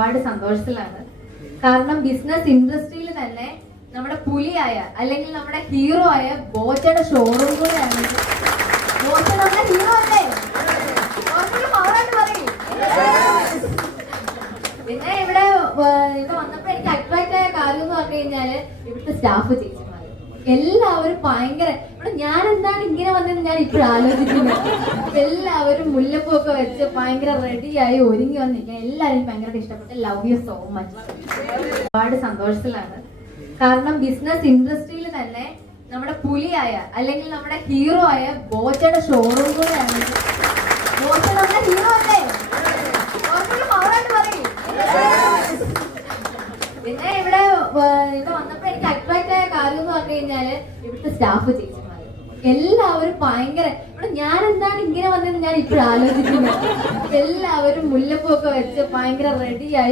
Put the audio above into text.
ഒരുപാട് സന്തോഷത്തിലാണ്. കാരണം ബിസിനസ് ഇൻഡസ്ട്രിയിൽ തന്നെ നമ്മുടെ പുലിയായ അല്ലെങ്കിൽ നമ്മുടെ ഹീറോ ആയ ബോച്ചയുടെ ഷോറൂം കൂടെയാണ്. ബോച്ച നമ്മുടെ ഹീറോ അല്ലേ? പിന്നെ ഇവിടെ വന്നപ്പോ എനിക്ക് അട്രാക്ട് ആയ കാര്യം എന്ന് പറഞ്ഞു കഴിഞ്ഞാല് ഇവിടുത്തെ സ്റ്റാഫ് ചേച്ചിമാര് എല്ലാവരും ഭയങ്കര, ഇവിടെ ഞാൻ എന്താണ് ഇങ്ങനെ വന്നത് ഞാൻ ഇപ്പോഴും ആലോചിക്കുന്നത്. എല്ലാവരും മുല്ലപ്പൂ ഒക്കെ വെച്ച് ഭയങ്കര റെഡിയായി ഒരുങ്ങി വന്നിരിക്കാൻ എല്ലാവരും ഭയങ്കര ഇഷ്ടപ്പെട്ട്. Love you so much. ഒരുപാട് സന്തോഷത്തിലാണ്. കാരണം ബിസിനസ് ഇൻഡസ്ട്രിയിൽ തന്നെ നമ്മുടെ പുലിയായ അല്ലെങ്കിൽ നമ്മുടെ ഹീറോ ആയ ബോച്ചയുടെ ഷോറൂം കൂടെയാണ്. ബോച്ച നമ്മുടെ ഹീറോ അല്ലേ? പിന്നെ ഇവിടെ വന്നപ്പോ എനിക്ക് അട്രാക്ട് ആയ കാര്യം എന്ന് പറഞ്ഞു കഴിഞ്ഞാല് ഇവിടുത്തെ സ്റ്റാഫ് ചേച്ചിമാര് എല്ലാവരും ഭയങ്കര, ഇവിടെ ഞാൻ എന്താണ് ഇങ്ങനെ വന്നത് ഞാൻ ഇപ്പോഴും ആലോചിക്കുന്നത്. എല്ലാവരും മുല്ലപ്പൂ ഒക്കെ വെച്ച് ഭയങ്കര റെഡിയായി